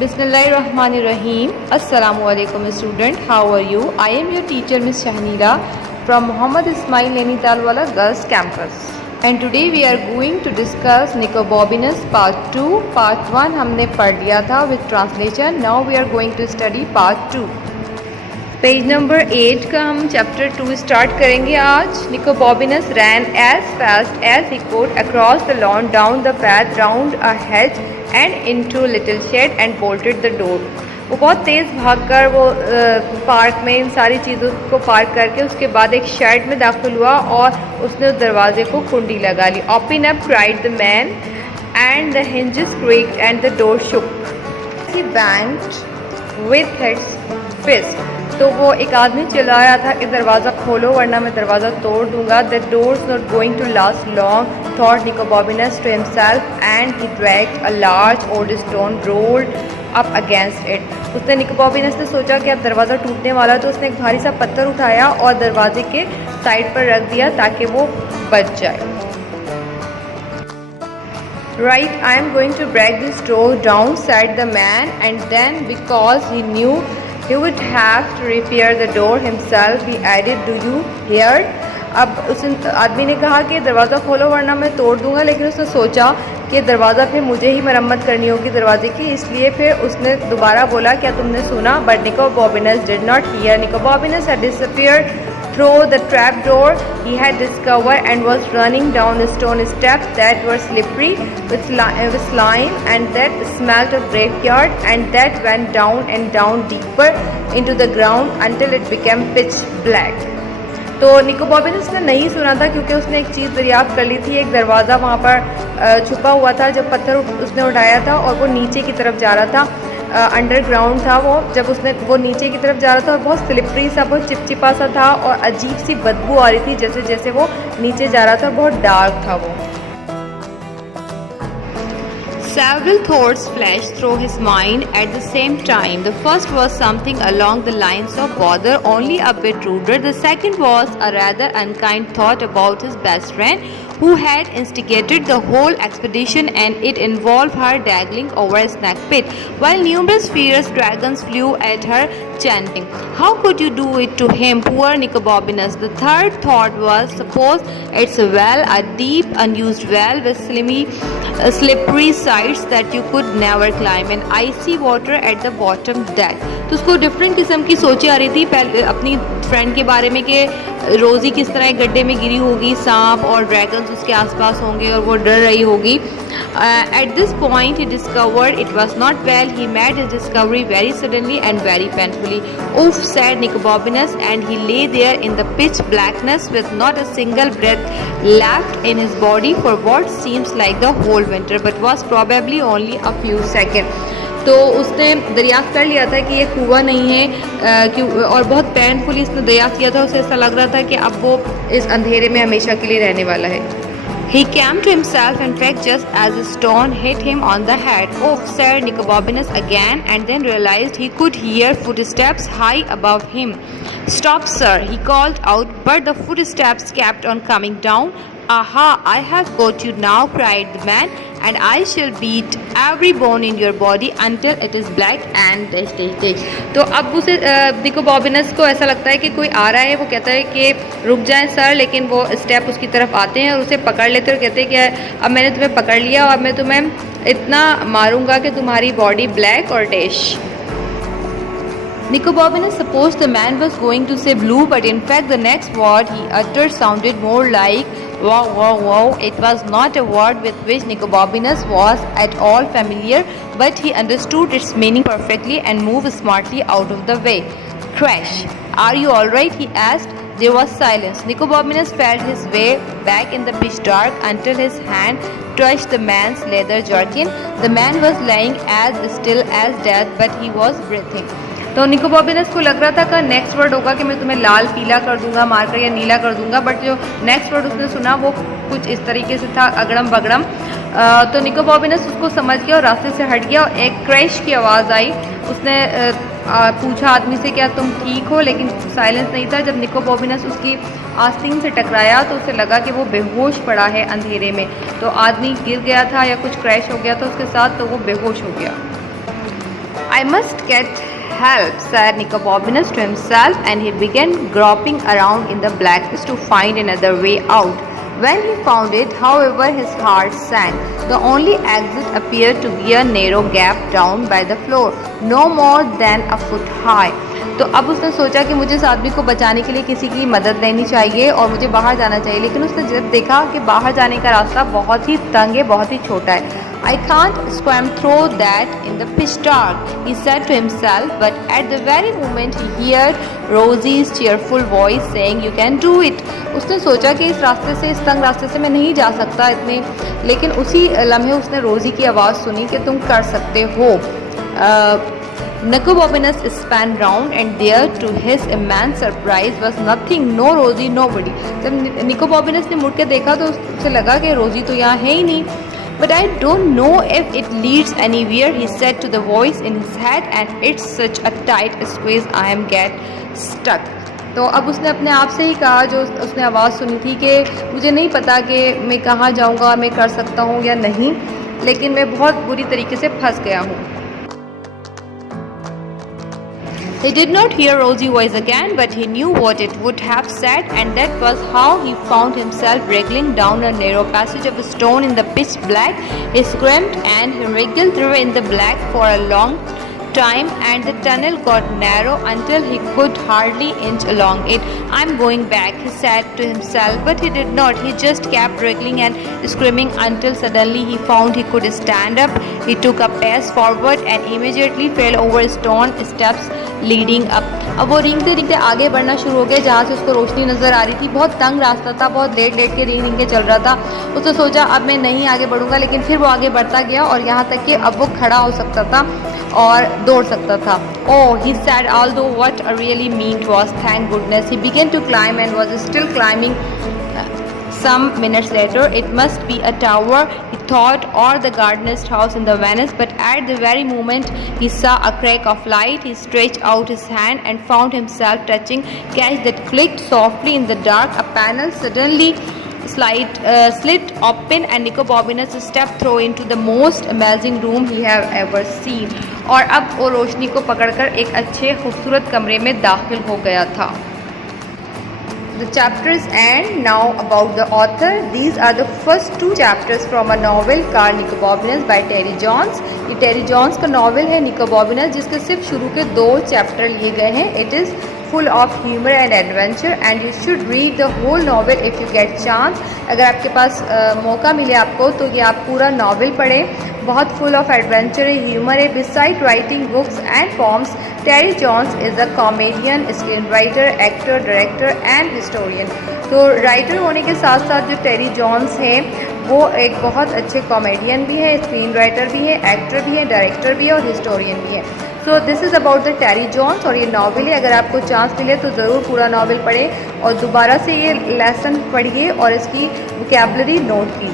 Bismillahirrahmanirrahim. Assalamualaikum student. How are you? I am your teacher Miss Shahnila from Muhammad Ismail Nainitalwala Girls Campus. And today we are going to discuss Nicobobinus part 2. Part 1 हमने पढ़ लिया था with translation. Now we are going to study part 2. Page number 8 का हम chapter 2 start करेंगे आज. Nicobobinus ran as fast as he could across the lawn, down the path, round a hedge and into little shed and bolted the door. वो बहुत तेज़ भागकर वो park में इन सारी चीज़ों को पार्क करके उसके बाद एक शेड में दाखिल हुआ और उसने उस दरवाजे को कुंडी लगा ली. Open up, cried the man, and the hinges creaked and the door shook. He banged with his fist. तो वो एक आदमी चिल्ला रहा था कि दरवाज़ा खोलो वरना मैं दरवाज़ा तोड़ दूंगा. The door's not going to last long, thought Nicobobinus to himself, and he dragged a large old stone rolled up against it. उसने Nicobobinus ने सोचा कि अब दरवाज़ा टूटने वाला, तो उसने एक भारी सा पत्थर उठाया और दरवाजे के साइड पर रख दिया ताकि वो बच जाए. Right, I am going to break this door down, said the man, and then because he knew he would have to repair the door himself, he added, do you hear? अब उस आदमी ने कहा कि दरवाज़ा खोलो वरना मैं तोड़ दूंगा, लेकिन उसने सोचा कि दरवाज़ा फिर मुझे ही मरम्मत करनी होगी दरवाजे की, इसलिए फिर उसने दोबारा बोला, क्या तुमने सुना? But Nicobobinus did not hear. Nicobobinus had disappeared through the trap door he had discovered and was running down the stone steps that were slippery with slime and that smelt of graveyard and that went down and down deeper into the ground until it became pitch black. तो Nicobobinus ने नहीं सुना था क्योंकि उसने एक चीज़ दरियाफ्त कर ली थी. एक दरवाज़ा वहाँ पर छुपा हुआ था जब पत्थर उसने उठाया था और वो नीचे की तरफ जा रहा था. अंडरग्राउंड था वो. जब उसने वो नीचे की तरफ जा रहा था और बहुत स्लिपरी सा, बहुत चिपचिपा सा था और अजीब सी बदबू आ रही थी जैसे जैसे वो नीचे जा रहा था. बहुत डार्क था वो. Several thoughts flashed through his mind at the same time. The first was something along the lines of bother, only a bit ruder. The second was a rather unkind thought about his best friend who had instigated the whole expedition, and it involved her dangling over a snake pit, while numerous fierce dragons flew at her, chanting, "How could you do it to him, poor Nicobobinus?" The third thought was, suppose it's a well, a deep, unused well with slippery sides that you could never climb, and icy water at the bottom that. तो उसको different किस्म की सोचें आ रही थी पहले अपनी friend के बारे में कि रोज़ी किस तरह एक गड्ढे में गिरी होगी, सांप और ड्रैगन्स उसके आसपास होंगे और वो डर रही होगी. At this point he discovered it was not well. He made his discovery very suddenly and very painfully. Oof, said Nicobobinus, and he lay there in the pitch blackness with not a single breath left in his body for what seems like the whole winter, but was probably only a few seconds. तो उसने दरियाफ्त कर लिया था कि ये कुआं नहीं है और बहुत पेनफुली उसने दरियाफ्त किया था. उसे ऐसा लग रहा था कि अब वो इस अंधेरे में हमेशा के लिए रहने वाला है. He came to himself in fact just as a stone hit him on the head. Oh, said Nicobobinus again, and then realized he could hear footsteps high above him. Stop, sir, he called out, but the footsteps kept on coming down. Aha, I have got you now, cried the man, and I shall beat every bone in your body until it is black and dash dash dash. तो अब उसे Nicobobinus को ऐसा लगता है कि कोई आ रहा है. वो कहता है कि रुक जाएं सर, लेकिन वो स्टेप उसकी तरफ आते हैं और उसे पकड़ लेते हैं और कहते हैं कि अब मैंने तुम्हें पकड़ लिया और मैं तुम्हें इतना मारूंगा कि तुम्हारी बॉडी ब्लैक और dash. Nicobobinus supposed the man was going to say blue, but in fact the next word he uttered sounded more like wow, wow, wow. It was not a word with which Nicobobinus was at all familiar, but he understood its meaning perfectly and moved smartly out of the way. Crash. Are you all right? He asked. There was silence. Nicobobinus felt his way back in the pitch dark until his hand touched the man's leather jerkin. The man was lying as still as death, but he was breathing. तो Nicobobinus को लग रहा था कि next word होगा कि मैं तुम्हें लाल पीला कर दूंगा मारकर या नीला कर दूंगा, बट जो नेक्स्ट वर्ड उसने सुना वो कुछ इस तरीके से था, अगड़म बगड़म. तो Nicobobinus उसको समझ गया और रास्ते से हट गया और एक क्रैश की आवाज़ आई. उसने पूछा आदमी से, क्या तुम ठीक हो? लेकिन साइलेंस नहीं था. जब Nicobobinus उसकी आस्तीन से टकराया तो उसे लगा कि वो बेहोश पड़ा है अंधेरे में. तो आदमी गिर गया था या कुछ क्रैश हो गया था उसके साथ, तो वो बेहोश हो गया. I must get help, said Nicobominus to himself, and he began groping around in the blackness to find another way out. When he found it, however, his heart sank. The only exit appeared to be a narrow gap down by the floor, no more than a foot high. तो अब उसने सोचा कि मुझे इस आदमी को बचाने के लिए किसी की मदद लेनी चाहिए और मुझे बाहर जाना चाहिए, लेकिन उसने जब देखा कि बाहर जाने का रास्ता बहुत ही तंग है, बहुत ही छोटा है. I can't swim through that in the pitch dark, he said to himself, but at the very moment he heard Rosie's cheerful voice saying, you can do it. उसने सोचा कि इस रास्ते से, इस तंग रास्ते से मैं नहीं जा सकता इतने, लेकिन उसी लम्हे उसने रोजी की आवाज़ सुनी कि तुम कर सकते हो. Nicobominus spun round, and there, to his immense surprise, was nothing, no Rosie, nobody. जब Nicobominus ने मुड़ के देखा तो उसे लगा कि रोजी तो यहाँ है ही नहीं. But I don't know if it leads anywhere, he said to the voice in his head, and it's such a tight squeeze I am get stuck. तो अब उसने अपने आप से ही कहा, जो उसने आवाज़ सुनी थी, कि मुझे नहीं पता कि मैं कहाँ जाऊँगा, मैं कर सकता हूँ या नहीं, लेकिन मैं बहुत बुरी तरीके से फंस गया हूँ. He did not hear Rosie's voice again, but he knew what it would have said, and that was how he found himself wriggling down a narrow passage of stone in the pitch black. He screamed and he wriggled through in the black for a long time, and the tunnel got narrow until he could hardly inch along it. I'm going back, he said to himself, but he did not. He just kept wriggling and screaming until suddenly he found he could stand up. He took a pace forward and immediately fell over stone steps leading up. अब वो रेंगते रेंगते आगे बढ़ना शुरू हो गया जहाँ से उसको रोशनी नज़र आ रही थी. बहुत तंग रास्ता था, बहुत लेट के रेंग के चल रहा था. उसने सोचा अब मैं नहीं आगे बढ़ूंगा, लेकिन फिर वो आगे बढ़ता गया और यहाँ तक कि अब वो खड़ा हो सकता था और दौड़ सकता था. Oh, he said, although what I really meant was, thank goodness. He began to climb and was still climbing. Some minutes later, it must be a tower, he thought, or the gardener's house in the Venice, but at the very moment he saw a crack of light, he stretched out his hand and found himself touching catch that clicked softly in the dark. A panel suddenly slit open and Nicobominus stepped through into the most amazing room he have ever seen. और अब वो रोशनी को पकड़कर एक अच्छे खूबसूरत कमरे में दाखिल हो गया था. The chapters end. Now about the author. These are the first two chapters from a novel called Nicobominus by Terry Jones. ये टेरी जॉन्स का नॉवल है निकोबोमिनस, जिसके सिर्फ शुरू के 2 चैप्टर लिए गए हैं. It is full of humor and adventure and you should read the whole novel if you get chance. अगर आपके पास मौका मिले आपको तो ये आप पूरा नॉवल पढ़ें. बहुत फुल ऑफ एडवेंचर है, ह्यूमर है. Beside writing books and poems, Terry Jones is a comedian, screen writer, actor, director and historian. तो राइटर होने के साथ साथ जो टेरी जॉन्स हैं वो एक बहुत अच्छे कॉमेडियन भी है, स्क्रीन राइटर भी है, एक्टर भी है, डायरेक्टर भी है और हिस्टोरियन भी है. So this is about the Terry Jones. और ये नावल है, अगर आपको चांस मिले तो ज़रूर पूरा नावल पढ़ें और दोबारा से ये लेसन पढ़िए और इसकी वोकैबुलरी नोट कीजिए.